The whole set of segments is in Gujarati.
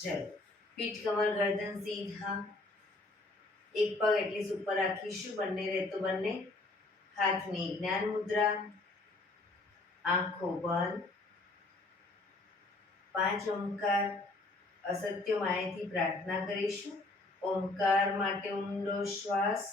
ચલો, પીઠ કમર ગરદન સીધા, એક પગ એટલી ઉપર રાખીશું, બંને રહેતો બંને. હાથની જ્ઞાન મુદ્રા, આંખો બંધ. 5 ઓમકાર અસત્ય માયાથી પ્રાર્થના કરીશું. ઓમકાર માટે ઊંડો શ્વાસ.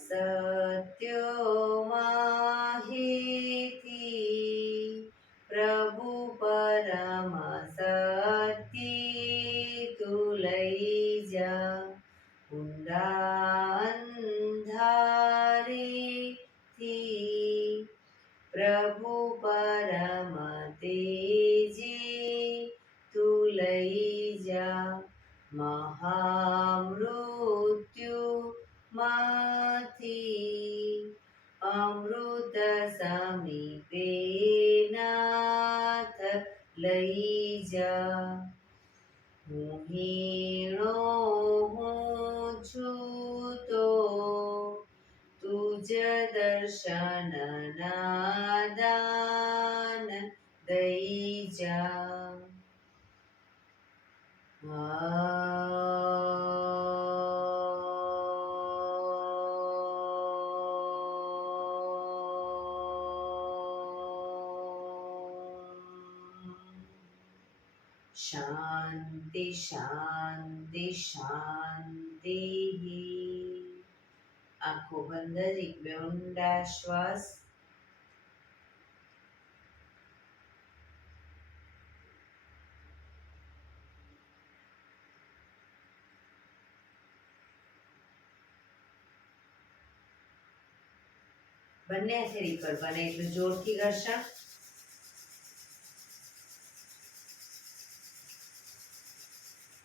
સત્યો માહિતી પ્રભુ પરમ સત્ય તું લઈ જા. ઊંડા અંધારેથી પ્રભુ પરમ તેજી તું લઈ જા. મહામૃત્યુ માંથી અમૃત સમીપે નાથ લઈ જા. હું હીણો હું છું તો તુજ દર્શન ના દાન દઈ જા. શાંતિ શાંતિ શાંતિ. આંખો બંધ, એક બે ઊંડા શ્વાસ. બંને હાથે રીકર બને એટલું જોરથી ઘર્ષણ.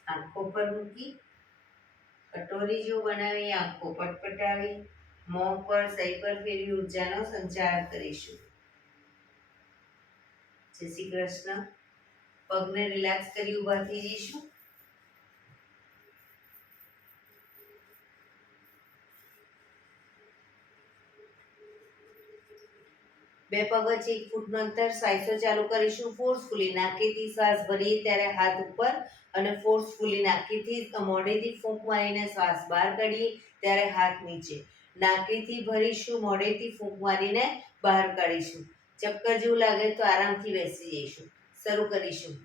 આંખો પર મૂકી કટોરી જો બનાવી આંખો પટપટાવી મોં પર સહી પર ફેરવી ઉર્જાનો સંચાર કરીશું. જય શ્રી કૃષ્ણ. પગને રિલેક્સ કરી ઊભા થઈ જઈશું. બે પગ વચ્ચે 1 ફૂટનું અંતર સાઈસો ચાલુ કરીશું. ફોર્સફુલી નાકેથી શ્વાસ ભરીએ ત્યારે હાથ ઉપર અને ફોર્સફુલી નાકેથી મોઢેથી ફૂંક મારીને શ્વાસ બહાર કાઢીએ ત્યારે હાથ નીચે. નાકેથી ભરીશું, મોઢેથી ફૂંક મારીને બહાર કાઢીશું. ચક્કર જેવું લાગે તો આરામથી બેસી જઈશું. શરૂ કરીશું.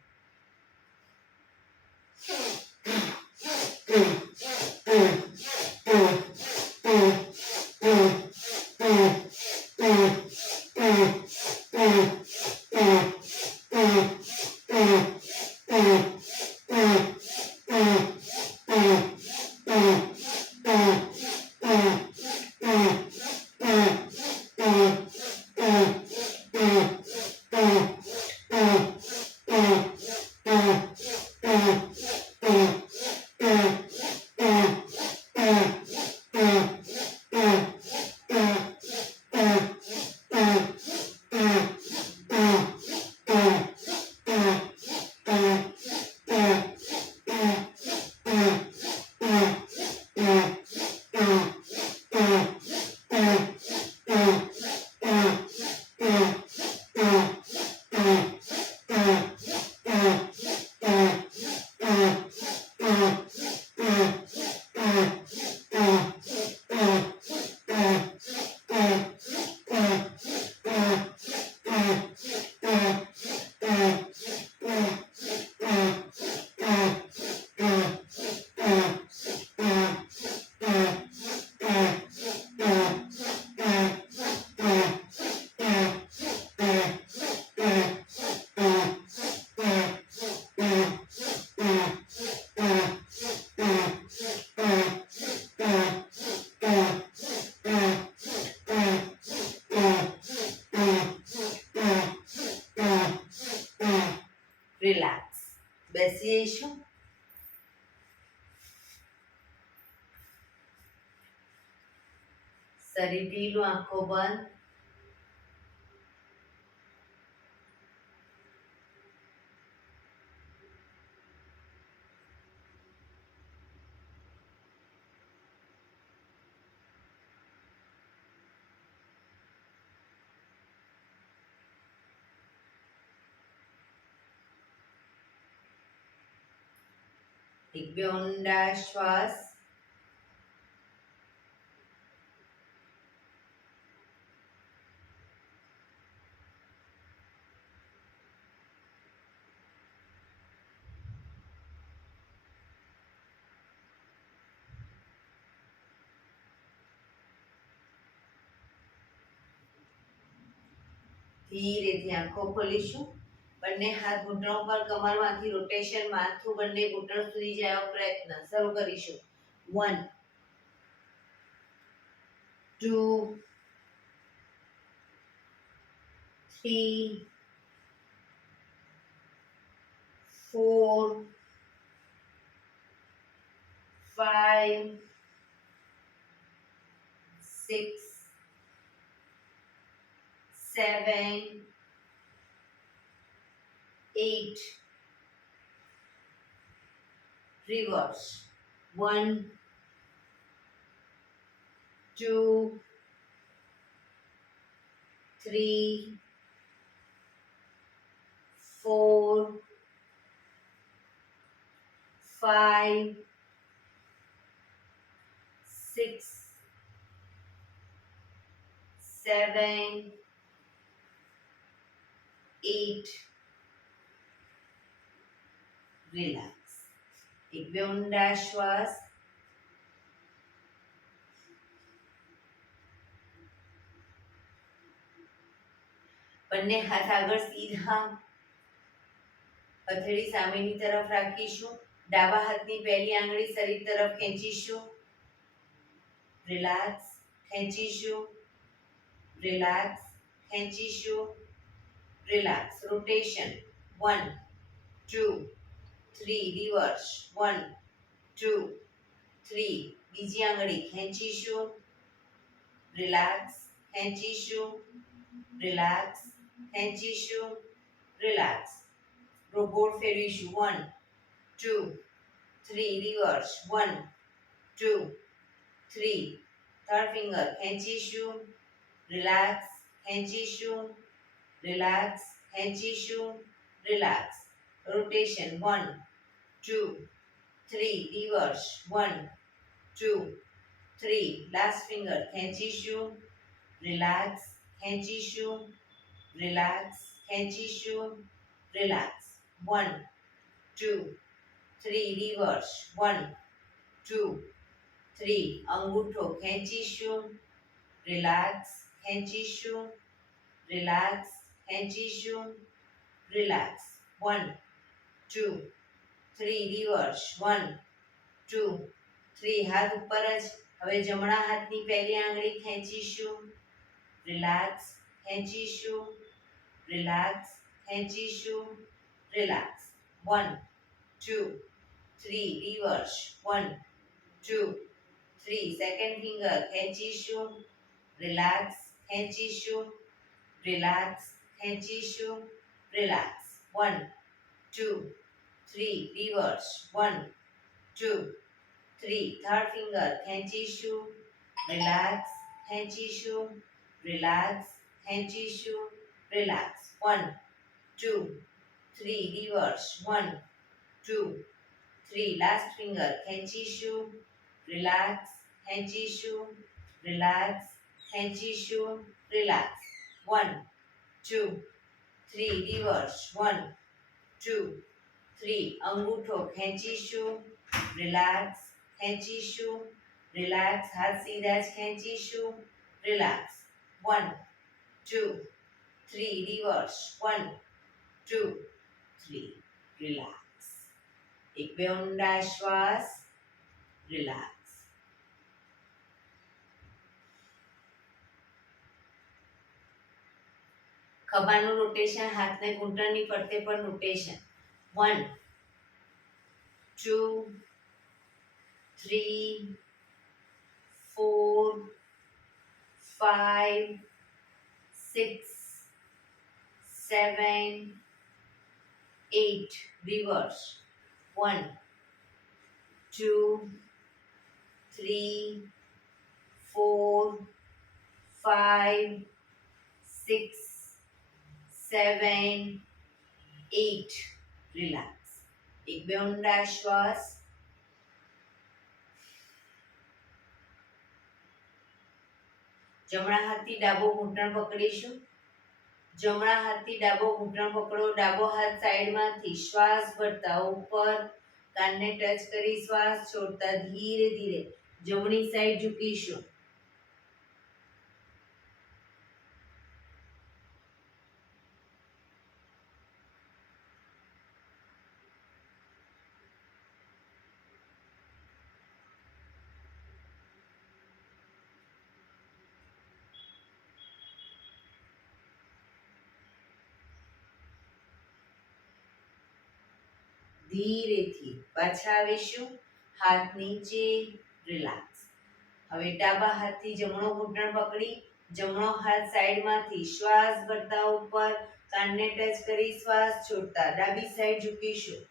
જઈશું. શરીર ઢીલું, આંખો બંધ. એક બે ઊંડા શ્વાસ. ધીરેથી આંખો ખોલીશું. બંને હાથ ઘૂંટણ ઉપર, કમરમાંથી રોટેશન, માથું બંને ઘૂંટણ સુધી જાય એવો પ્રયત્ન. શરૂ કરીશું. 1 2 3 4 5 6 7 8. Reverse. 1 2 3 4 5 6 7 8. રિલેક્સ. એક બે ઊંડા શ્વાસ. બંને હાથ આગળ સીધા, હથેળી સામેની તરફ રાખીશું. ડાબા હાથની પહેલી આંગળી શરીર તરફ ખેંચીશું. રિલેક્સ. ખેંચીશું. રિલેક્સ. ખેંચીશું. રિલેક્સ. રોટેશન. 1 2 3. રિવર્સ. 1 2 3. બીજી આંગળી ખેંચીશું. રિલેક્સ. ખેંચીશું. રિલેક્સ. ખેંચીશું. રિલેક્સ. રોબોટ ફેરવીશું. 1 2 3. રિવર્સ. 1 2 3. થર્ડ ફિંગર ખેંચીશું. રિલેક્સ. ખેંચીશું. રિલેક્સ. ખેંચીશું. Relax. Rotation. 1 2 3. Reverse. 1 2 3. Last finger ખેંચીશું. રિલેક્સ. ખેંચીશું. રિલેક્સ. ખેંચીશું. રિલેક્સ. 1 2 3. રિવર્સ. 1 2 3. અંગૂઠો ખેંચીશું. રિલેક્સ. ખેંચીશું. રિલેક્સ. ખેંચીશું. રિલેક્સ. 1 2 3. રિવર્સ. 1 2 3. હાથ ઉપર જ. હવે જમણા હાથની પહેલી આંગળી ખેંચીશું. રિલેક્સ. ખેંચીશું. રિલેક્સ. ખેંચીશું. રિલેક્સ. 1 2 3. રિવર્સ. 1 2 3. સેકન્ડ ફિંગર ખેંચીશું. રિલેક્સ. ખેંચીશું. રિલેક્સ. ખેંચીશું. રિલેક્સ. 1 2 3. રિવર્સ. 1 2 3. થર્ડ ફિંગર ખેંચીશું. રિલેક્સ. ખેંચીશું. રિલેક્સ. ખેંચીશું. રિલેક્સ. 1 2 3. રિવર્સ. 1 2 3. લાસ્ટ ફિંગર ખેંચીશું. રિલેક્સ. ખેંચીશું. રિલેક્સ. ખેંચીશું. રિલેક્સ. 1 2 3. રિવર્સ. 1 2 3. અંગૂઠો ખેંચીશું. રિલેક્સ. ખેંચીશું. રિલેક્સ. હાથ સીધા જ ખેંચીશું. રિલેક્સ. 1 2 3. રિવર્સ. 1 2 3. રિલેક્સ. એક બે ઊંડા શ્વાસ. રિલેક્સ. ખભાનું રોટેશન, હાથને ઘૂંટણની ફરતે પણ રોટેશન. 1 2, 3, 4, 5, 6, 7, 8. Reverse. 1, 2, 3, 4, 5, 6, 7, 8. રિલેક્સ. એક બે ઊંડા શ્વાસ. જમણા હાથથી ડાબો ઘૂંટણ પકડીશું. જમણા હાથથી ડાબો ઘૂંટણ પકડો. ડાબો હાથ સાઈડમાંથી શ્વાસ ભરતા ઉપર કાનને ટચ કરી શ્વાસ છોડતા ધીરે ધીરે જમણી સાઈડ ઝૂકીશું. ધીરેથી પાછા આવીશું. હાથ નીચે. રિલેક્સ. હવે ડાબા હાથથી જમણો ઘૂંટણ પકડી જમણો હાથ સાઈડમાંથી શ્વાસ ભરતા ઉપર કાનને ટચ કરી શ્વાસ છોડતા ડાબી સાઈડ ઝૂકીશું.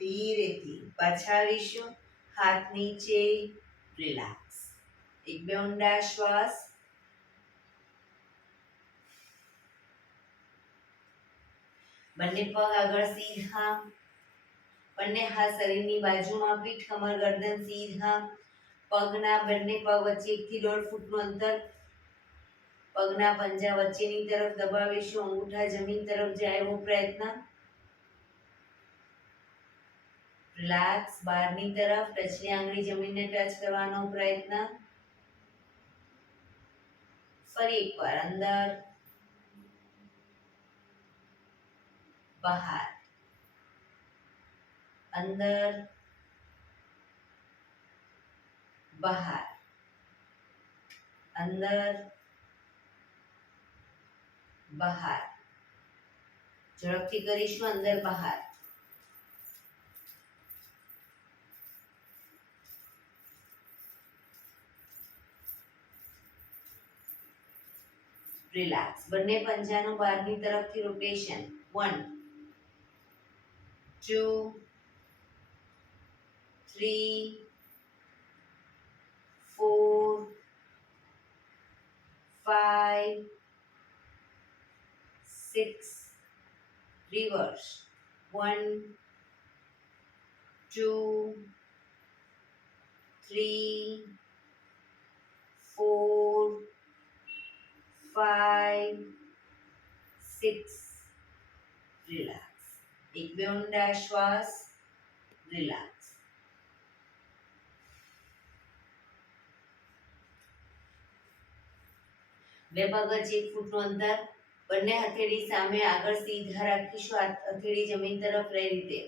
ધીરેથી પાછા આવીશું. હાથ નીચે. રિલેક્સ. એક બે ઊંડા શ્વાસ. બંને પગ આગળ સીધા. બંને હાથ શરીરની બાજુમાં. પીઠ કમર ગરદન સીધા. પગના બંને પગ વચ્ચે 1 થી 1.5 ફૂટનું અંતર. પગના પંજા વચ્ચેની તરફ દબાવીશું. અંગૂઠા જમીન તરફ જાય એવો પ્રયત્ન. રિલેક્સ. બહારની તરફ ટચની આંગળી જમીનને ટચ કરવાનો પ્રયત્ન. ફરી એકવાર અંદર બહાર અંદર બહાર અંદર બહાર. ઝડપથી કરીશું. અંદર બહાર. રિલેક્સ. બંને પંજાનું બહારની તરફથી રોટેશન. 1, 2, 3, 4, 5, 6. Reverse. 1, 2, 3, 4, 5, 6. રિલેક્સ. એક બે ઊંડા શ્વાસ. રિલેક્સ. બે પગ વચ્ચે 1 ફૂટનું અંતર. બંને હથેળી સામે આગળ સીધા રાખીશું. હથેળી જમીન તરફ રહે રીતે.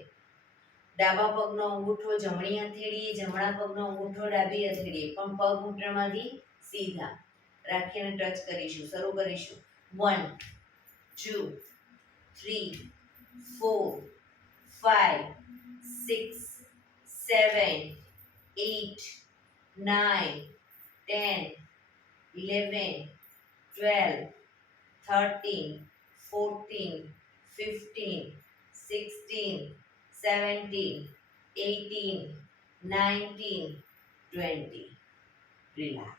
ડાબા પગનો અંગૂઠો જમણી હથેળીએ. જમણા પગનો અંગૂઠો ડાબી હથેળીએ. પણ પગ ઘૂંટણમાંથી સીધા રાખીને ટચ કરીશું. શરૂ કરીશું. 1, 2, 3, 4, 5, 6, 7, 8, 9, 10, 11, 12, 13, 14, 15, 16, 17, 18, 19, 20. રિલેક્સ.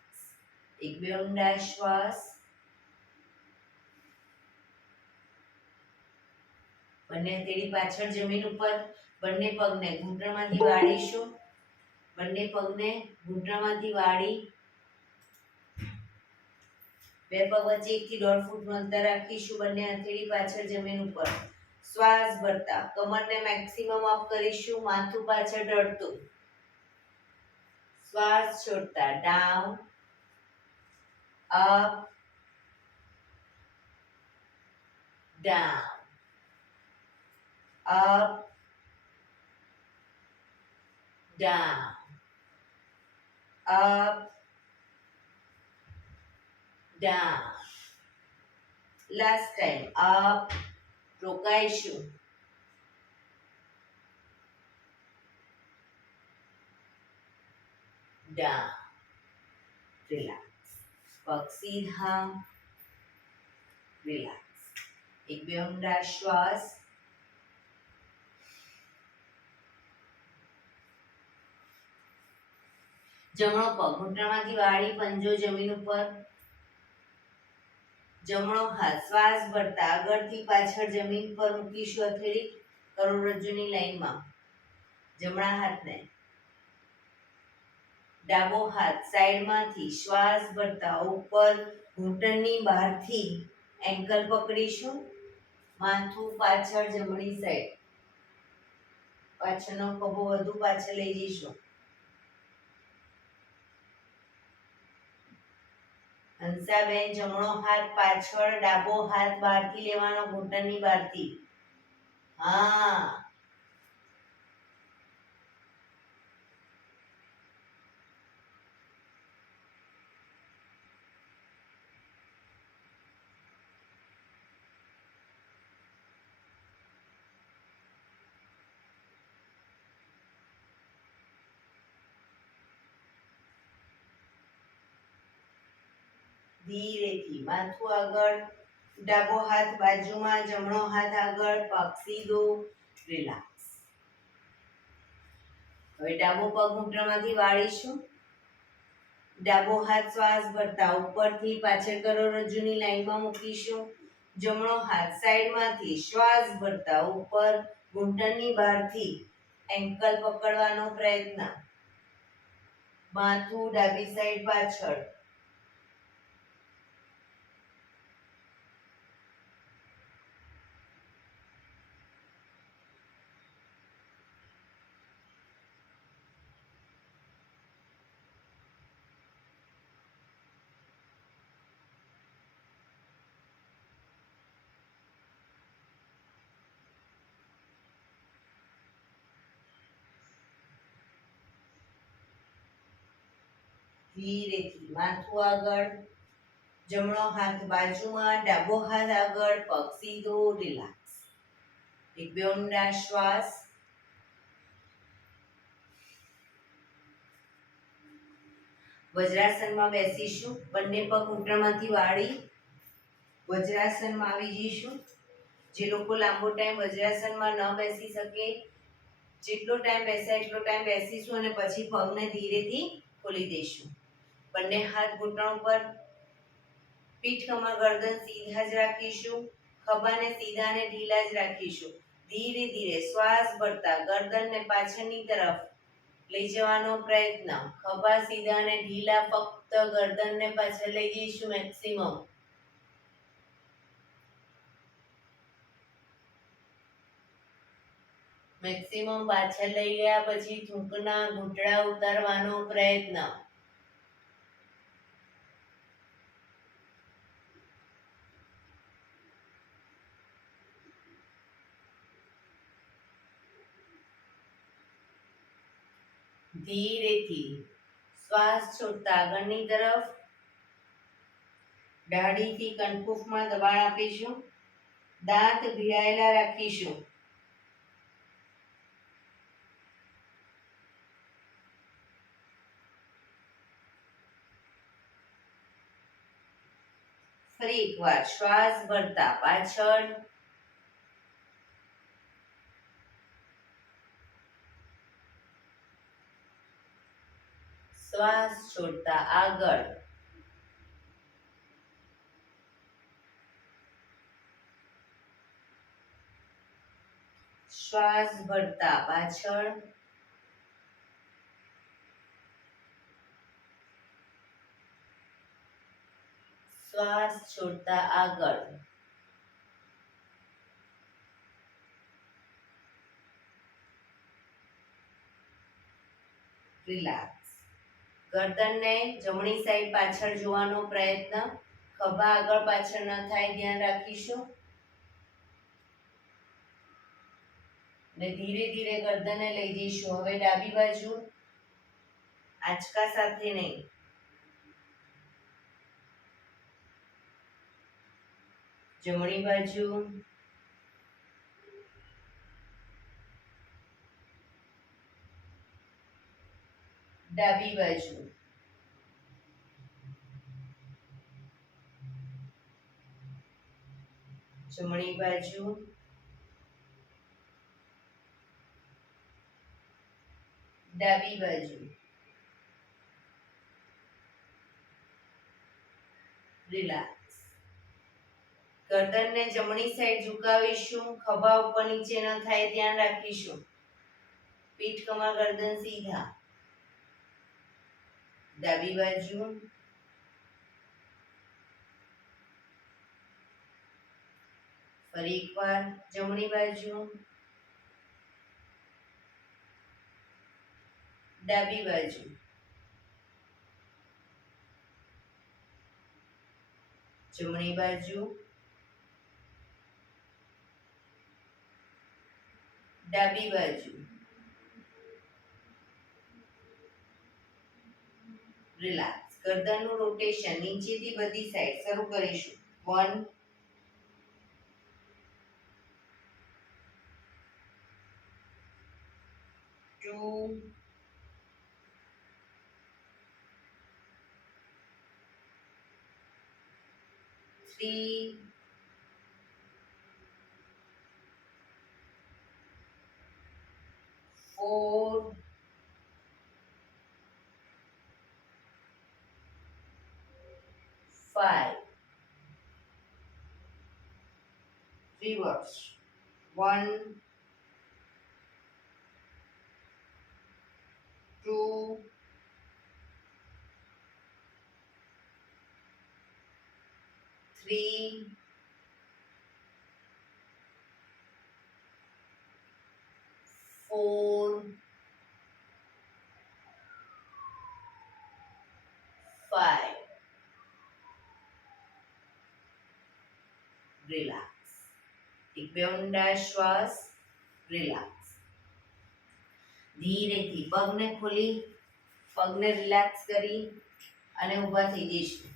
એક બે ઊંડા શ્વાસ. બંને હથેળી પાછળ જમીન ઉપર. બંને પગને ઘૂંટણમાંથી વાળીશું. બંને પગને ઘૂંટણમાંથી વાળી બે પગ વચ્ચે 1 થી 1.5 ફૂટનું અંતર રાખીશું. બંને હથેળી પાછળ જમીન ઉપર. શ્વાસ ભરતા કમરને મેક્સિમમ અપ કરીશું. માથું પાછળ ઢળતું. શ્વાસ છોડતા down up, down, up, down, up, down. Last time, up, રોકાઈશું, down, relax. પગ સીધા, relax. એક બે ઊંડા શ્વાસ. જમણો પગ ઘૂંટણમાંથી વાળી પંજો જમીન ઉપર. જમણો હાથ શ્વાસ ભરતા આગળથી પાછળ જમીન પર મૂકીશું. હથેળી કરોડરજ્જુની લાઈનમાં. જમણા હાથને ડાબો હાથ સાઈડમાંથી શ્વાસ ભરતા ઉપર ઘૂંટણની બહારથી એન્કલ પકડીશું. માથું પાછળ જમણી સાઈડ. પાછળનો ખભો વધુ પાછળ લઈ જઈશું. હંસાબેન જમણો હાથ પાછળ, ડાબો હાથ બહારથી લેવાનો, ઘૂંટણની બહારથી. હા, ધીરેથી માથું આગળ, ડાબો હાથ બાજુમાં, જમણો હાથ આગળ, પગ સીધો, રિલેક્સ. હવે ડાબો પગ ઘૂંટણમાંથી વાળીશું. ડાબો હાથ શ્વાસ ભરતા ઉપરથી પાછળ કરોડરજ્જુની લાઈનમાં મૂકીશું. જમણો હાથ સાઈડમાંથી શ્વાસ ભરતા ઉપર ઘૂંટણની બહારથી એન્કલ પકડવાનો પ્રયત્ન. માથું ડાબી સાઈડ પાછળ. ધીરેથી માથું આગળ, જમણો હાથ બાજુમાં, ડાબો હાથ આગળ, પગ સીધો, રિલેક્સ. એક બે ઊંડા શ્વાસ. વજ્રાસનમાં બેસીશું. બંને પગ ઘૂંટણમાંથી વાળી વજ્રાસનમાં આવી જઈશું. જે લોકો લાંબો ટાઈમ વજ્રાસનમાં ન બેસી શકે, જેટલો ટાઈમ બેસાય એટલો ટાઈમ બેસીશું અને પછી પગને ધીરેથી ખોલી દઈશું. બંને હાથ ઘૂંટણ ઉપર, પીઠ કમર ગરદન સીધા જ રાખીશું. ખભાને સીધા અને ઢીલા જ રાખીશું. ધીરે ધીરે શ્વાસ ભરતા ગરદનને પાછળની તરફ લઈ જવાનો પ્રયત્ન. ખભા સીધા અને ઢીલા, ફક્ત ગરદનને પાછળ લઈ જઈશું મેક્સિમમ. મેક્સિમમ પાછળ લઈ ગયા પછી થૂંકના ઘૂંટડા ઉતારવાનો પ્રયત્ન. ધીરેથી શ્વાસ છોડતા આગળની તરફ. દાઢીથી કનકુફમાં દબાણ આપીશું. દાંત ભીડાયેલા રાખીશું. ફરી એકવાર શ્વાસ ભરતા પાછળ, શ્વાસ છોડતા આગળ. શ્વાસ ભરતા પાછળ, શ્વાસ છોડતા આગળ. રિલેક્સ. ગરદનને જમણી સાઈડ પાછળ જોવાનો પ્રયત્ન, ખભા આગળ પાછળ ન થાય ધ્યાન રાખીશું. ને ધીરે ધીરે ગરદનને લઈ જઈશું. હવે ડાબી બાજુ, આંચકા સાથે નહીં. જમણી બાજુ, ડાબી બાજુ, જમણી બાજુ, ડાબી બાજુ. રિલેક્સ. ગરદનને જમણી સાઈડ ઝુકાવીશું. ખભા ઉપર નીચે ન થાય ધ્યાન રાખીશું. પીઠ કમર ગરદન સીધા. ડાબી બાજુ, ફરી એકવાર જમણી બાજુ, ડાબી બાજુ. જમણી બાજુ, ડાબી બાજુ. રિલેક્સ. ગરદનનું રોટેશન નીચેથી બધી સાઈડ શરૂ કરીશું. 1 2 3 4 5. Reverse. 1 2 3 4 5. રિલેક્સ. એક બે ઊંડા શ્વાસ. રિલેક્સ. ધીરેથી પગને ખોલી, પગને રિલેક્સ કરી અને ઊભા થઈ જઈશું.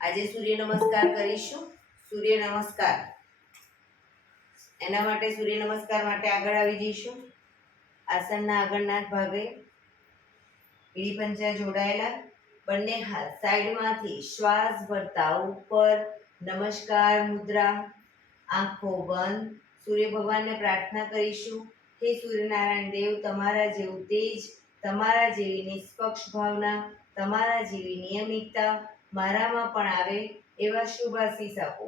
આજે સૂર્ય નમસ્કાર કરીશું. સૂર્ય નમસ્કાર. એના માટે સૂર્ય નમસ્કાર માટે આગળ આવી જઈશું. આસનના આગળના ભાગે એડી પંજા જોડાયેલા. બંને હાથ સાઈડમાંથી શ્વાસ ભરતા ઉપર નમસ્કાર મુદ્રા. આંખો બંધ. સૂર્ય ભગવાનને પ્રાર્થના કરીશું. હે સૂર્યનારાયણ દેવ, તમારા જેવું તેજ, તમારા જેવી નિષ્પક્ષ ભાવના, તમારા જેવી નિયમિતતા મારામાં પણ આવે એવા શુભ આશીષ આપો.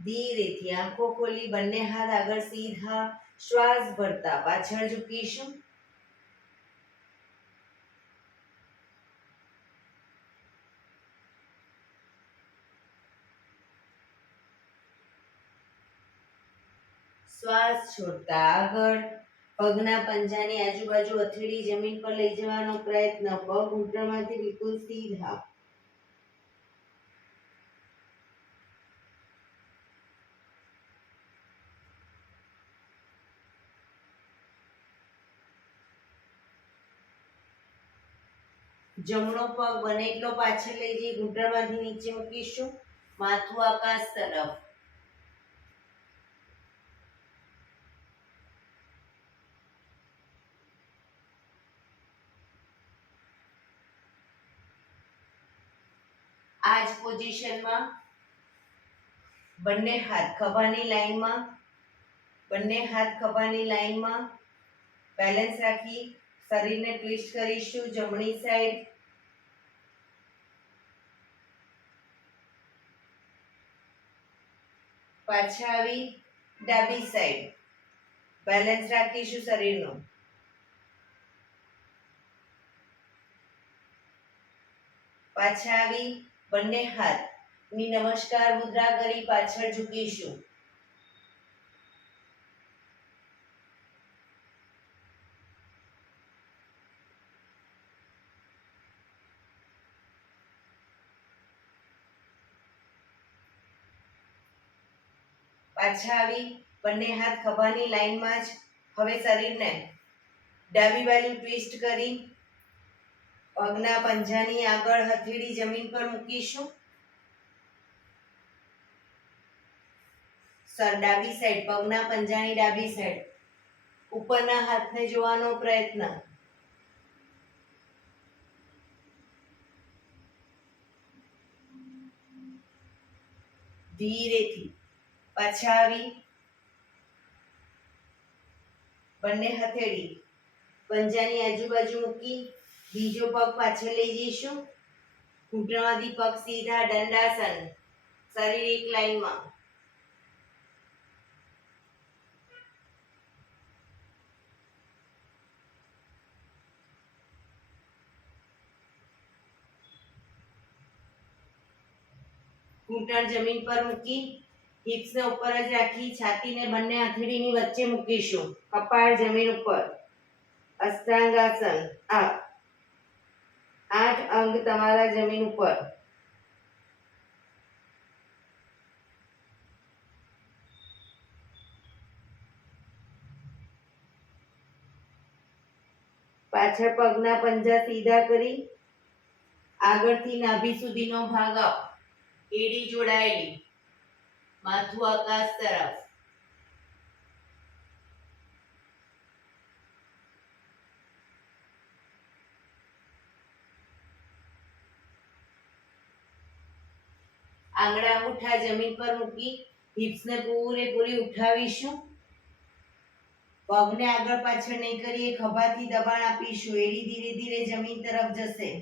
ધીરેથી આંખો ખોલી બંને હાથ આગળ સીધા, શ્વાસ ભરતા પાછળ ઝૂકીશું. શ્વાસ છોડતા આગળ. પગના પંજાની આજુબાજુ હથેળી જમીન પર લઈ જવાનો પ્રયત્ન. પગ ઘૂંટણમાંથી બિલકુલ સીધા. જમણો પગ બને એટલો પાછળ લઈ જઈ ઘૂંટણમાંથી નીચે મૂકીશું. માથું આકાશ તરફ. આ જ પોઝિશનમાં બંને હાથ ખભાની લાઈનમાં, બંને હાથ ખભાની લાઈનમાં બેલેન્સ રાખી શરીરને ટ્વિસ્ટ કરીશું. જમણી સાઈડ, પાછા આવી ડાબી સાઈડ. બેલેન્સ રાખીશું શરીરનું. પાછા આવી બંને હાથની નમસ્કાર મુદ્રા કરી પાછળ ઝૂકીશું. પાછા આવી બંને હાથ ખભાની લાઈનમાં જ હવે શરીરને ડાબી બાજુ ટ્વિસ્ટ કરી પગના પંજાની આગળ હથેળી જમીન પર મૂકીશું. ડાબી સાઈડ પગના પંજાની ડાબી સાઈડ ઉપરના હાથને જોવાનો પ્રયત્ન. ધીરેથી પાછા આવી બંને હથેળી પંજાની આજુબાજુ મૂકી બીજો પગ પાછળ લઈ જઈશું. ઘૂંટણમાંથી પગ સીધા દંડાસન, શરીર એક લાઈનમાં. ઘૂંટણ જમીન પર મૂકી હિપ્સને ઉપર જ રાખી છાતીને બંને હથેળીની વચ્ચે મૂકીશું. કપાળ જમીન ઉપર. અષ્ટાંગાસન. 8 અંગ તમારા જમીન ઉપર. પાછળ પગના પંજા સીધા કરી આગળથી નાભી સુધીનો ભાગ આપ. એડી જોડાયેલી, માથું આકાશ તરફ. આંગળા અંગૂઠા જમીન પર મૂકી હિપ્સને પૂરેપૂરી ઉઠાવીશું. પગને આગળ પાછળ નહીં કરીએ, ખભાથી દબાણ આપીશું. એડી ધીરે ધીરે જમીન તરફ જશે.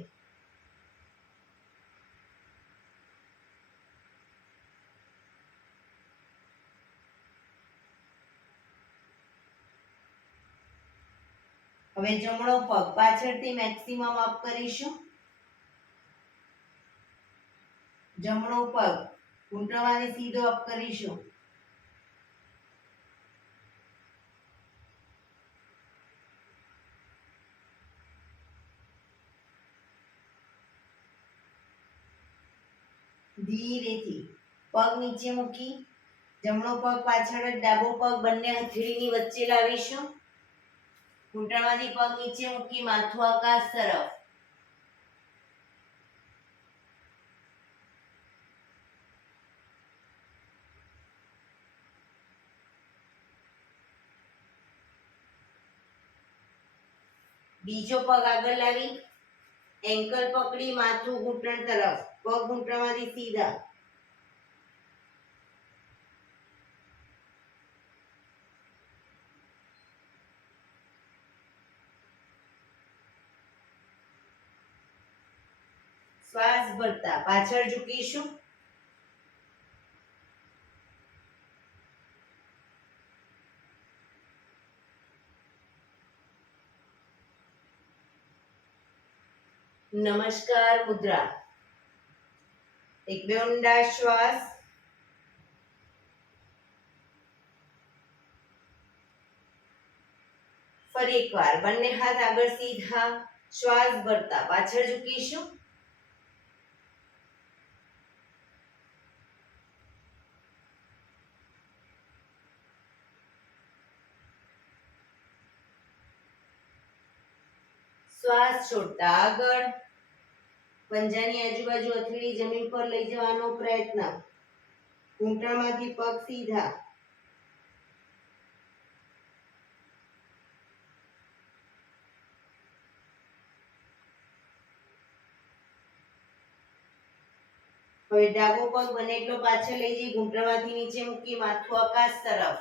હવે જમણો પગ પાછળથી મેક્સિમમ અપ કરીશું. જમણો પગ ઘૂંટણમાંથી સીધો અપ કરીશું. ધીરેથી પગ નીચે મૂકી જમણો પગ પાછળ જ ડાબો પગ બંને હથેળીની વચ્ચે લાવીશું. ઘૂંટણમાંથી પગ નીચે મૂકી માથું આકાશ તરફ. બીજો પગ આગળ લાવી એન્કલ પકડી માથું ઘૂંટણ તરફ. પગ ઘૂંટણમાંથી સીધા. શ્વાસ ભરતા પાછળ ઝૂકીશું. નમસ્કાર મુદ્રા. એક બે ઊંડા શ્વાસ. ફરી એકવાર બંને હાથ આગળ સીધા. શ્વાસ ભરતા પાછળ ઝૂકીશું. શ્વાસ છોડતા આગળ પંજાની આજુબાજુ હથેળી જમીન પર લઈ જવાનો પ્રયત્ન. ઘૂંટણમાંથી પગ સીધા. હવે ડાબો પગ બને એટલો પાછળ લઈ જઈ ઘૂંટણમાંથી નીચે મૂકી માથું આકાશ તરફ.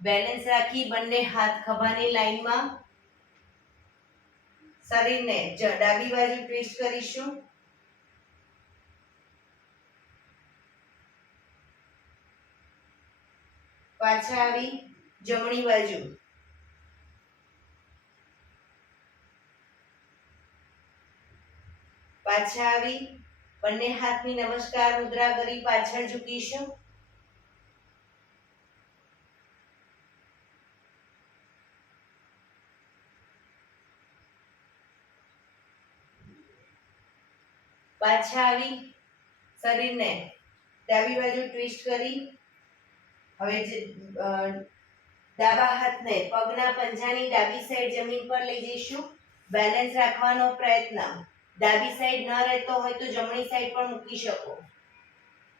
બેલેન્સ રાખી બંને હાથ ખભાની લાઈનમાં. શરીરને ડાબી બાજુ ટ્વિસ્ટ કરીશું. પાછા આવી જમણી બાજુ, પાછા આવી બંને હાથની નમસ્કાર મુદ્રા કરી પાછળ ઝૂકીશું. પાછા આવી શરીરને ડાબી બાજુ ટ્વિસ્ટ કરી હવે ડાબા હાથને પગના પંજાની ડાબી સાઈડ જમીન પર લઈ જઈશું. બેલેન્સ રાખવાનો પ્રયત્ન. ડાબી સાઈડ ન રહેતો હોય તો જમણી સાઈડ પણ મૂકી શકો.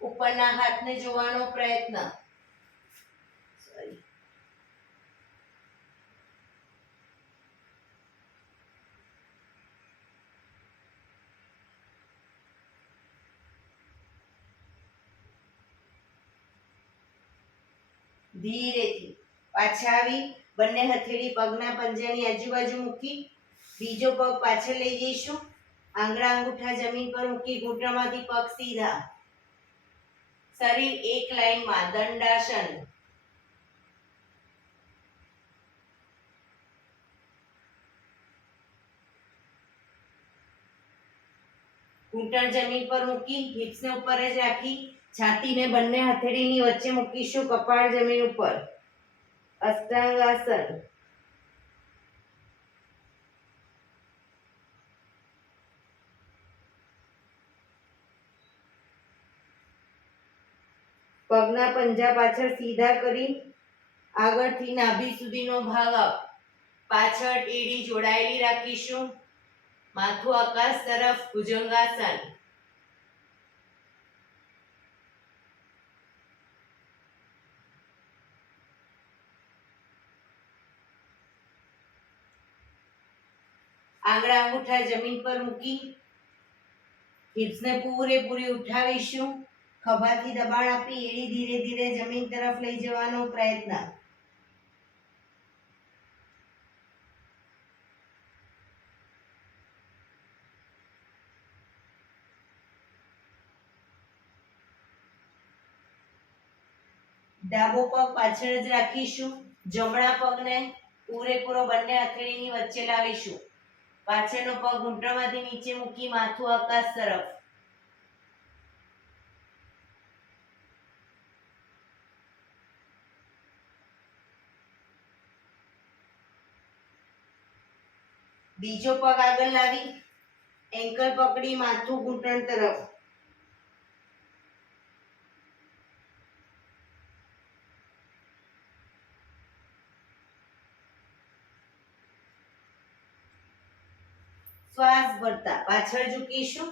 ઉપરના હાથને જોવાનો પ્રયત્ન. ધીરેથી પાછા આવી બંને હથેળી પગના પંજાની આજુબાજુ મૂકી બીજો પગ પાછળ લઈ જઈશું. આંગળા અંગૂઠા જમીન પર મૂકી ઘૂંટણમાંથી પગ સીધા, શરીર એક લાઈનમાં, દંડાસન. ઘૂંટણ જમીન પર મૂકી હિપ્સને ઉપર જ રાખી છાતીને બંને હથેળીની વચ્ચે મૂકીશું. કપાળ જમીન ઉપર, અષ્ટાંગાસન. પગના પંજા પાછળ સીધા કરી આગળથી નાભી સુધીનો ભાગ પાછળ એડી જોડાયેલી રાખીશું. માથું આકાશ તરફ, ભુજંગાસન. આંગળા અંગૂઠા જમીન પર મૂકી હિપ્સને પૂરેપૂરી ઉઠાવીશું. ખભાથી દબાણ આપી એડી ધીરે ધીરે જમીન તરફ લઈ જવાનો પ્રયત્ન. ડાબો પગ પાછળ જ રાખીશું. જમણા પગને પૂરેપૂરો બંને હથેળીની વચ્ચે લાવીશું. પાછળનો પગ ઘૂંટણમાંથી નીચે મૂકી માથું આકાશ તરફ. બીજો પગ આગળ લાવી એન્કલ પકડી માથું ઘૂંટણ તરફ. શ્વાસ ભરતા પાછળ ઝૂકીશું.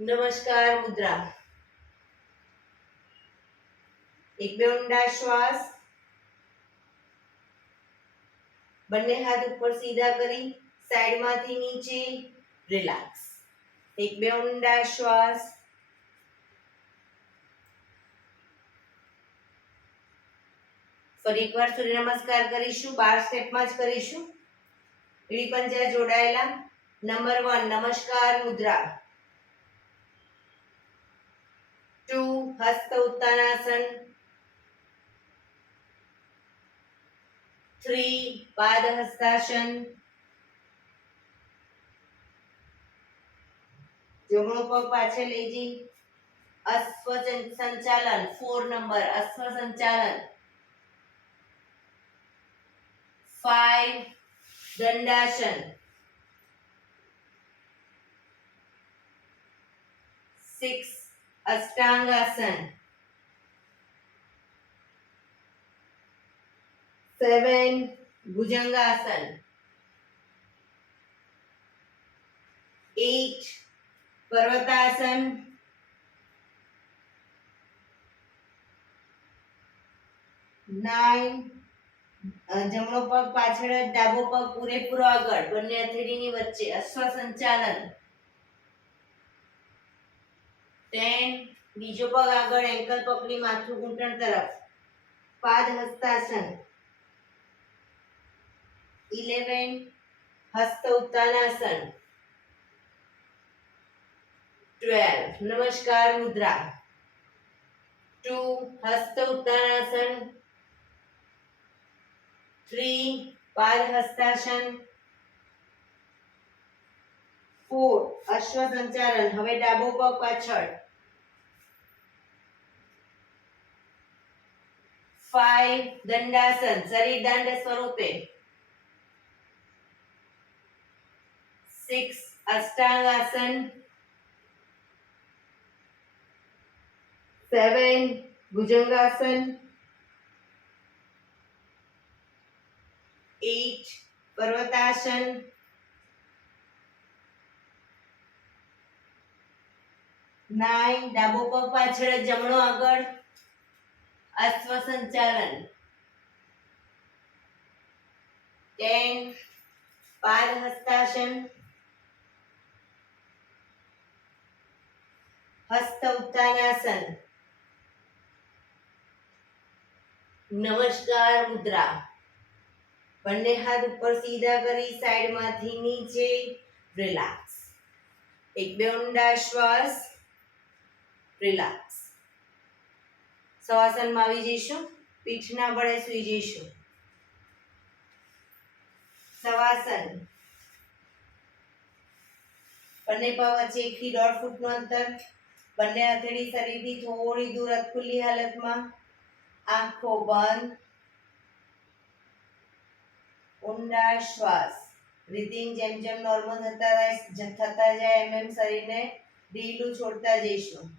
નમસ્કાર મુદ્રા. એક બે ઊંડા શ્વાસ. બંને હાથ ઉપર સીધા કરી સાઈડમાંથી નીચે રિલેક્સ. એક બે ઊંડા શ્વાસ. ફરી એકવાર સૂર્ય નમસ્કાર કરીશું. 12 સ્ટેપમાં જ કરીશું. એડી પંજા જોડાયેલા. નંબર 1 નમસ્કાર મુદ્રા. 2 હસ્ત ઉત્તાનાસન. 3 પાદ હસ્તાસન. જમણો પગ પાછળ લઈ જઈ અશ્વ સંચાલન. 4 નંબર અશ્વ સંચાલન. 5 દંડાસન. 6 અષ્ટાંગાસન. 7 ભુજંગાસન. 8 પર્વતાસન. 9 જમણો પગ પાછળ જ ડાબો પગ પૂરેપૂરો આગળ બંને હથેળીની વચ્ચે અશ્વ સંચાલન. 10 બીજો પગ આગળ એન્કલ પકડી માથું ઘૂંટણ તરફ પાદ હસ્તાસન. 11 હસ્ત ઉત્તાનાસન 12 નમસ્કાર મુદ્રા 2 હસ્ત ઉત્તાનાસન 3 પાદ હસ્તાસન 4 અશ્વ સંચાલન હવે ડાબો પગ પાછળ 5 દંડાસન શરીર દંડ સ્વરૂપે 6 અષ્ટાંગાસન 7 ભુજંગાસન 8 પર્વતાસન 9 ડાબો પગ પાછળ જમણો આગળ અશ્વ સંચાલન 10 પાદ હસ્તાસન હસ્ત ઉત્તાનાસન નમસ્કાર મુદ્રા બંને હાથ ઉપર સીધા કરી સાઈડમાંથી નીચે રિલેક્સ એક બે ઊંડા શ્વાસ રિલેક્સ શવાસનમાં આવી જઈશું પીઠના બળે સૂઈ જઈશું શવાસન બંને પગ વચ્ચે 1 થી 1.5 ફૂટનું અંતર બંને હથેળી શરીરથી થોડી દૂર ખુલ્લી હાલતમાં આંખો બંધ ઊંડા શ્વાસ બ્રીથિંગ જેમ જેમ નોર્મલ થતા જાય એમ શરીરને ઢીલું છોડતા જઈશું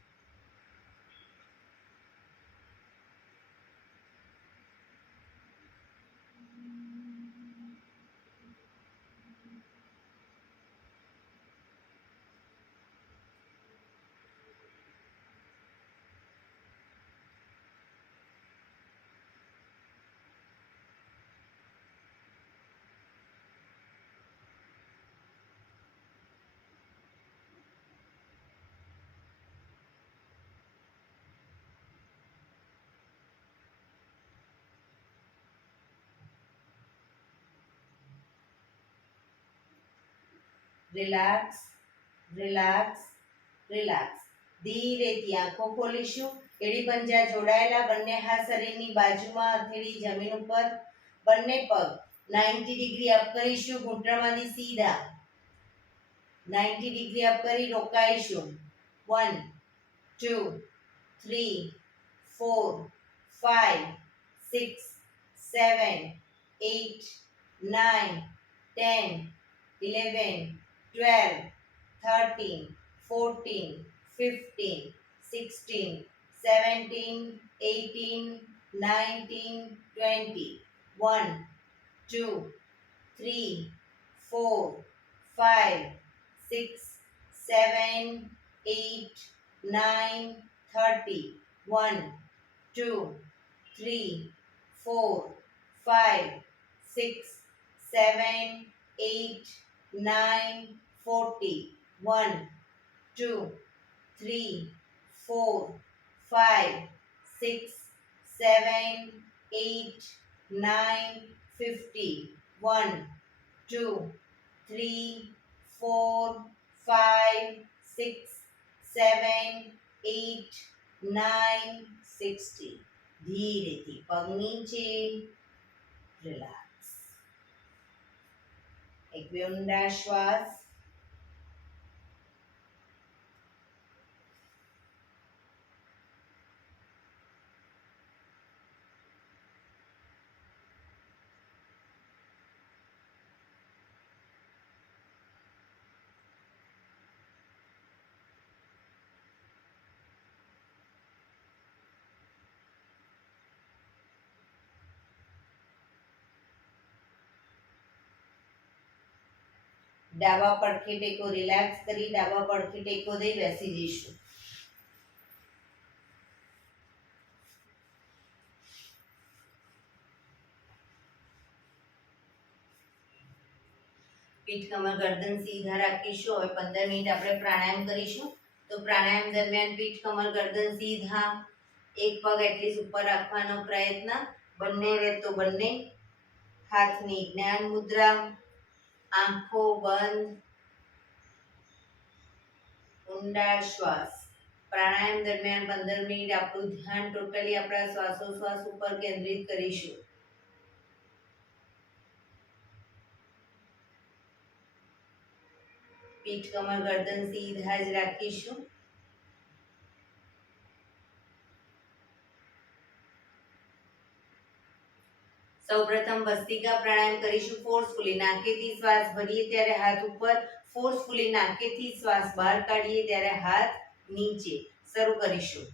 રિલેક્સ રિલેક્સ રિલેક્સ ધીરેથી આંખો ખોલીશું એડી પંજા જોડાયેલા બંને હાથ શરીરની બાજુમાં હથેળી જમીન ઉપર બંને પગ 90 ડિગ્રી અપ કરીશું ઘૂંટણમાંથી સીધા 90 ડિગ્રી અપ કરી રોકાઈશું 1 2 3 4 5 6 7 8 9 10 11 12 13 14 15 16 17 18 19 20 1 2 3 4 5 6 7 8 9 30 1 2 3 4 5 6 7 8 9 40 1 2 3 4 5 6 7 8 9 50 1 2 3 4 5 6 7 8 9 60 ધીરેથી પગ નીચે રિલેક્સ એક બે ઊંડા શ્વાસ ડાબા પડખે ટેકો રિલેક્સ કરી ડાબા પડખે ટેકો દઈ બેસી જઈશું પીઠ કમર ગરદન સીધા રાખીશું હવે 15 મિનિટ આપણે પ્રાણાયામ કરીશું તો પ્રાણાયામ દરમિયાન પીઠ કમર ગરદન સીધા એક પગ એટલીસ્ટ ઉપર રાખવાનો પ્રયત્ન બંને રહે તો બંને હાથની જ્ઞાન મુદ્રા આંખો બંધ, ઊંડા શ્વાસ. પ્રાણાયામ દરમિયાન 15 મિનિટ આપણું ધ્યાન ટોટલી આપણા શ્વાસોશ્વાસ ઉપર કેન્દ્રિત કરીશું. પીઠ કમર ગરદન સીધા જ રાખીશું. સૌપ્રથમ ભસ્ત્રિકા પ્રાણાયામ કરીશું ફોર્સફુલી. નાકેથી શ્વાસ ભરીએ ત્યારે હાથ ઉપર, ફોર્સફુલી નાકેથી શ્વાસ બહાર કાઢીએ ત્યારે હાથ નીચે. શરૂ કરીશું.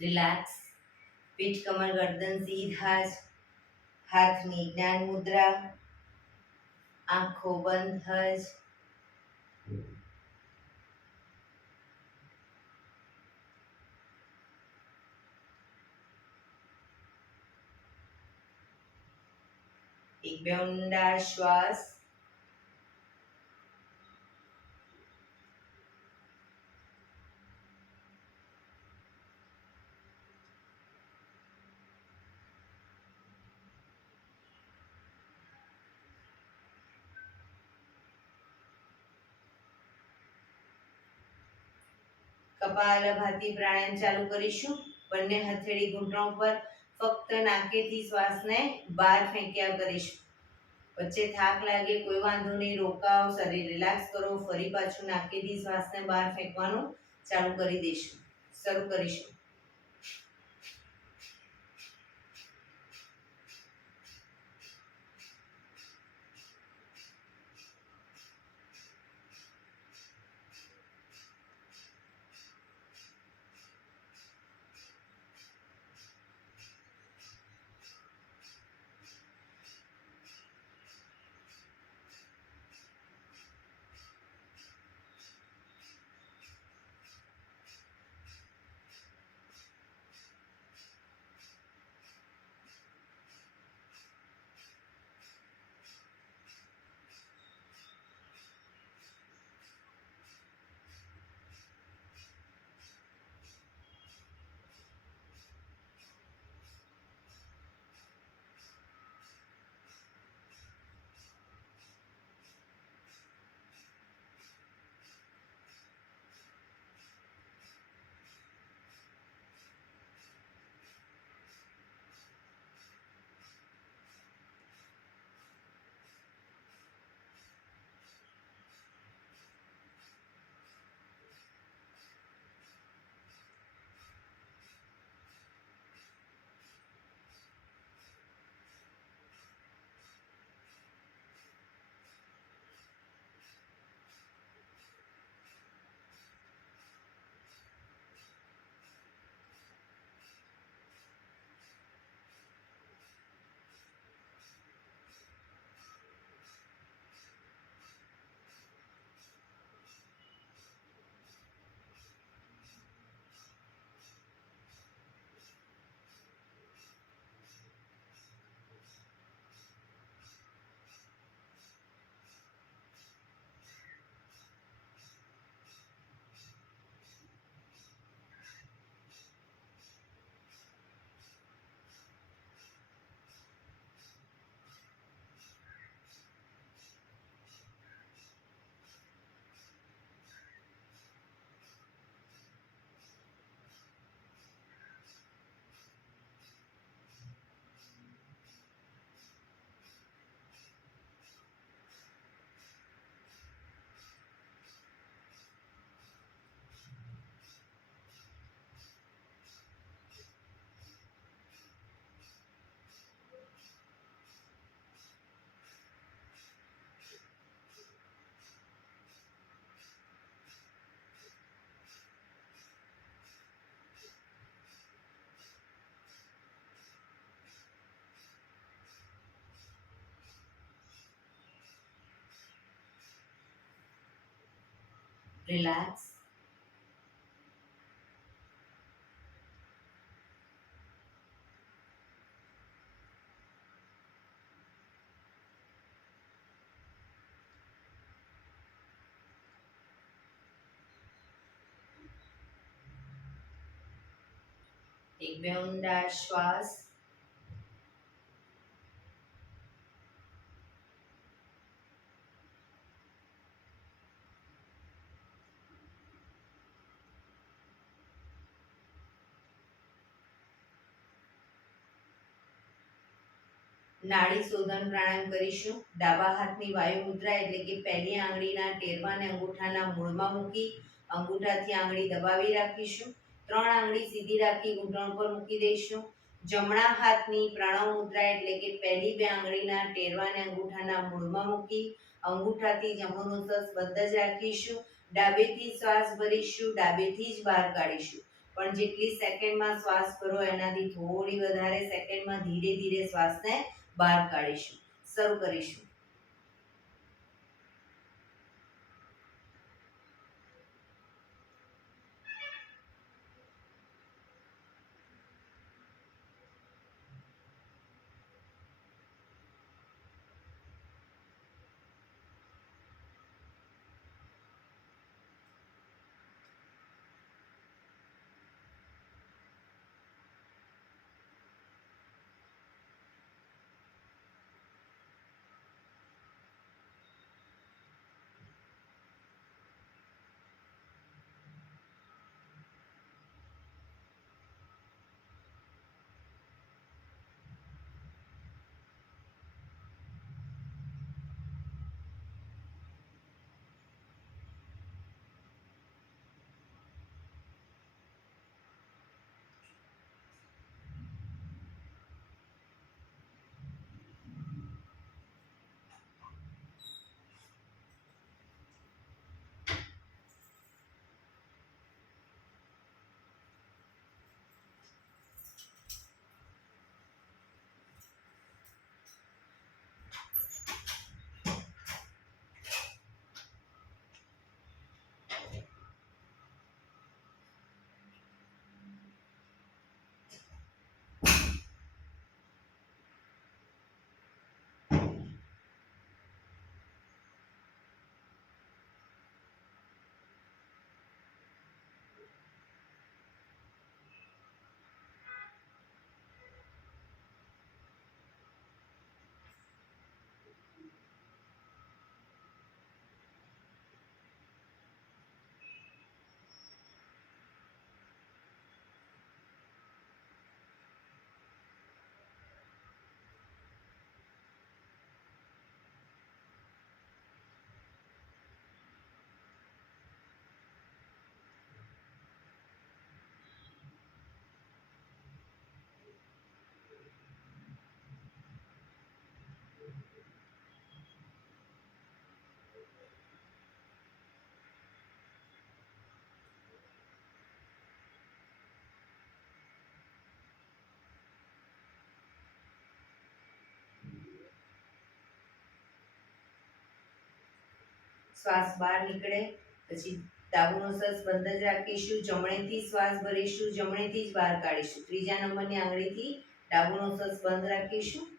રિલેક્સ. પીઠ કમર ગરદન સીધા જ. હાથની જ્ઞાન મુદ્રા. આંખો બંધ જ. એક બે ઊંડા શ્વાસ. કપાલભાતિ પ્રાણાયામ ચાલુ કરીશું. બંને હથેળી ઘૂંટણો પર. ફક્ત નાકેથી શ્વાસને બહાર ફેંક્યા કરીશું. વચ્ચે થાક લાગે કોઈ વાંધો નહીં, રોકાવ, શરીર રિલેક્સ કરો. ફરી પાછું નાકેથી શ્વાસને બહાર ફેંકવાનું ચાલુ કરી દઈશું. શરૂ કરીશું. Relax. એક બે ઊંડા શ્વાસ. નાડી શોધન પ્રાણાયામ કરીશું. ડાબા હાથની વાયુ મુદ્રા એટલે કે પહેલી આંગળીના ટેરવાને અંગૂઠાના મૂળમાં મૂકી અંગૂઠાથી આંગળી દબાવી રાખીશું. 3 આંગળી સીધી રાખી ઘૂંટણ પર મૂકી દઈશું. જમણા હાથની પ્રણવ મુદ્રા એટલે કે પહેલી 2 આંગળીના ટેરવાને અંગૂઠાના મૂળમાં મૂકી અંગૂઠાથી જમણું નોઝ બંધ જ રાખીશું. ડાબેથી શ્વાસ ભરીશું, ડાબેથી જ બહાર કાઢીશું. પણ જેટલી સેકન્ડમાં શ્વાસ ભરો એનાથી થોડી વધારે સેકન્ડમાં ધીરે ધીરે શ્વાસને બહાર કાઢીશું. શરૂ કરીશું. શ્વાસ બહાર નીકળે પછી ડાબું નોઝ બંધ જ રાખીશું. જમણેથી શ્વાસ ભરીશું, જમણેથી જ બહાર કાઢીશું. ત્રીજા નંબરની આંગળીથી ડાબું નોઝ બંધ રાખીશું.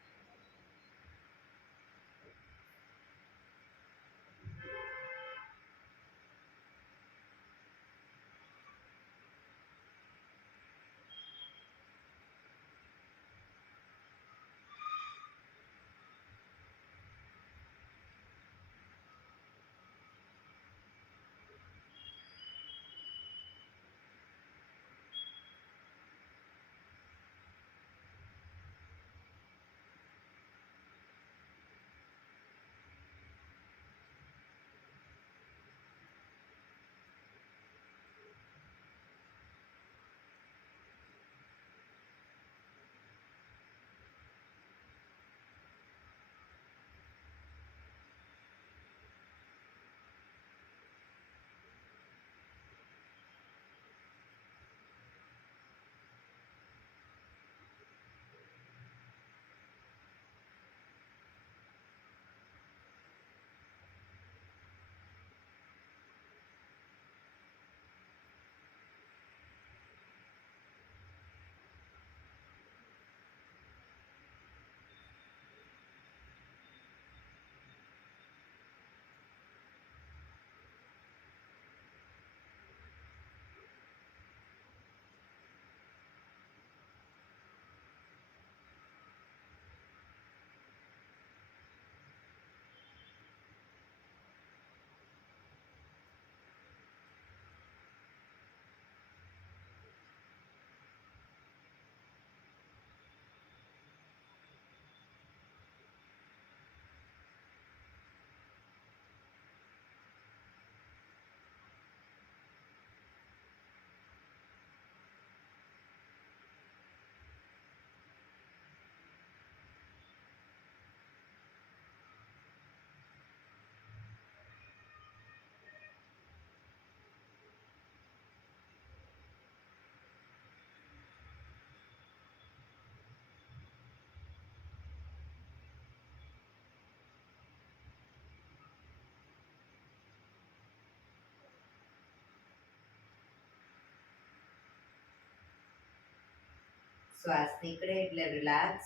શ્વાસ નીકળે એટલે રિલેક્સ.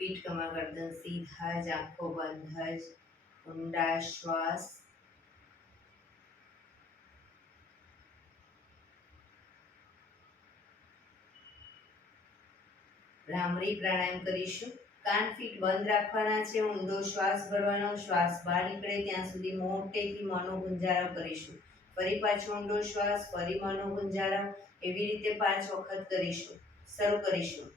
પીઠ કમર ગરદન સીધા જ, આંખો બંધ જ. ઊંડા શ્વાસ. ભ્રામરી પ્રાણાયામ કરીશું. કાન ફીટ બંધ રાખવાના છે. ઊંડો શ્વાસ ભરવાનો. શ્વાસ બહાર નીકળે ત્યાં સુધી મોટેથી મોંનો ગુંજારો કરીશું. ફરી પાછો ઊંડો શ્વાસ, ફરી મોંનો ગુંજારો. એવી રીતે 5 વખત કરીશું. શરૂ કરીશું.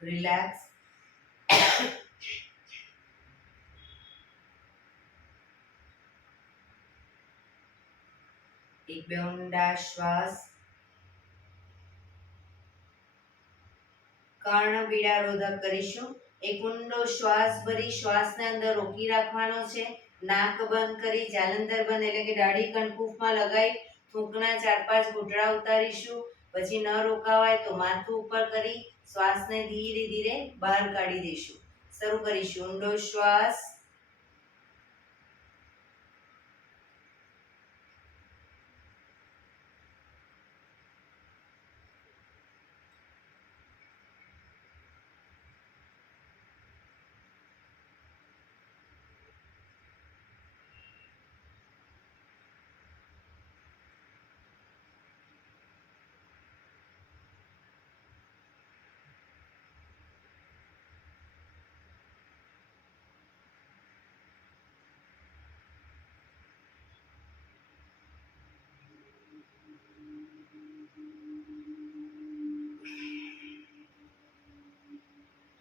રિલેક્સ. એક બે ઊંડા શ્વાસ. કર્ણપીડા રોધક કરીશું. એક ઊંડો શ્વાસ ભરી શ્વાસને અંદર રોકી રાખવાનો છે. નાક બંધ કરી જાલંધર બંધ એટલે કે દાઢી કણકુફમાં લગાવી થૂંકના 4-5 ઘૂંટડા ઉતારીશું. પછી ન રોકાવાય તો માથું ઉપર કરી શ્વાસને ધીરે ધીરે બહાર કાઢી દઈશું. શરૂ કરીશું. ઊંડો શ્વાસ.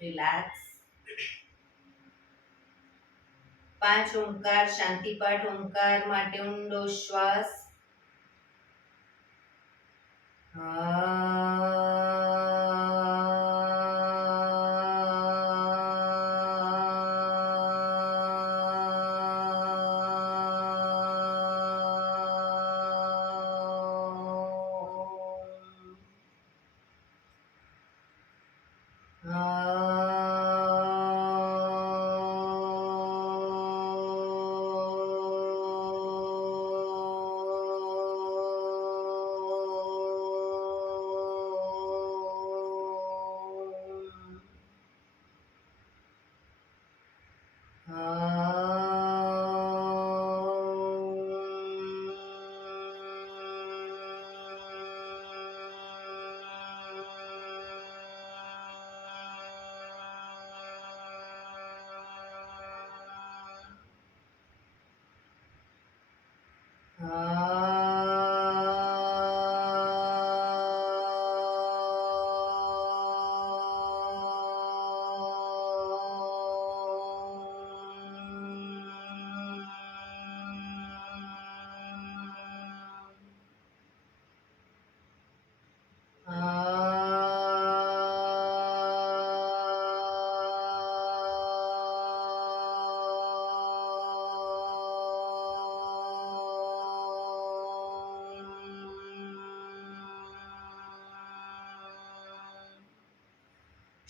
રિલેક્સ. 5 ઓમકાર શાંતિપાઠ. ઓમકાર માટે ઊંડો શ્વાસ.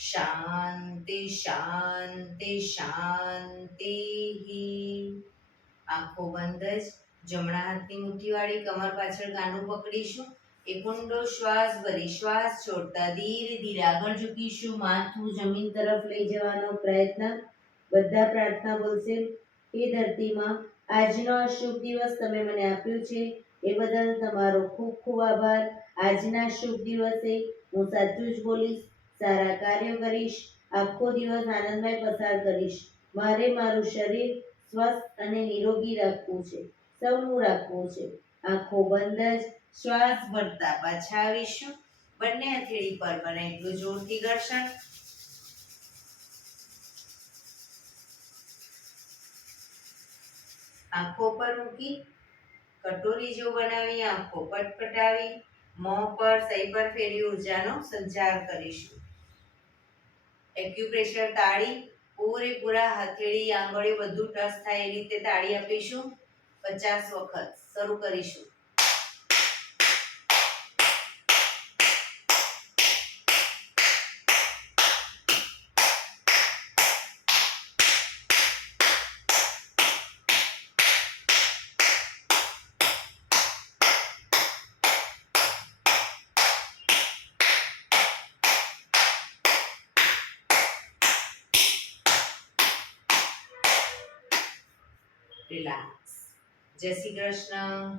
શાંતિ શાંતિ શાંતિ. આંખો બંધ જ. જમણા હાથની મુઠ્ઠીવાળી કમર પાછળ ગાંડું પકડીશું. એક ઊંડો શ્વાસ ભરી શ્વાસ છોડતા ધીરે ધીરે આગળ ઝૂકીશું. માથું જમીન તરફ લઈ જવાનો પ્રયત્ન. બધા પ્રાર્થના બોલશે. એ ધરતીમાં આજનો આ શુભ દિવસ તમે મને આપ્યો છે એ બદલ તમારો ખૂબ ખૂબ આભાર. આજના શુભ દિવસે હું સાચું જ બોલીશ, સારા કાર્યો કરીશ, આખો દિવસ આનંદમય પસાર કરીશ. મારે મારું શરીર સ્વસ્થ અને નિરોગી રાખવું છે, સૌનું રાખવું છે. આંખો બંધ જ શ્વાસ ભરતા પાછા આવીશું. બંને હથેળી પર બને એટલું જોરથી ઘર્ષણ. આંખો પર મૂકી કટોરી જો બનાવી આંખો પટપટાવી મોં પર સહી પર ફેરવી ઉર્જાનો સંચાર કરીશું. એક્યુપ્રેશર તાળી પૂરેપૂરા હથેળી આંગળીઓ બધું ટચ થાય એ રીતે તાળી આપીશું 50 વખત. શરૂ કરીશું. રિલેક્સ. જય શ્રી કૃષ્ણ.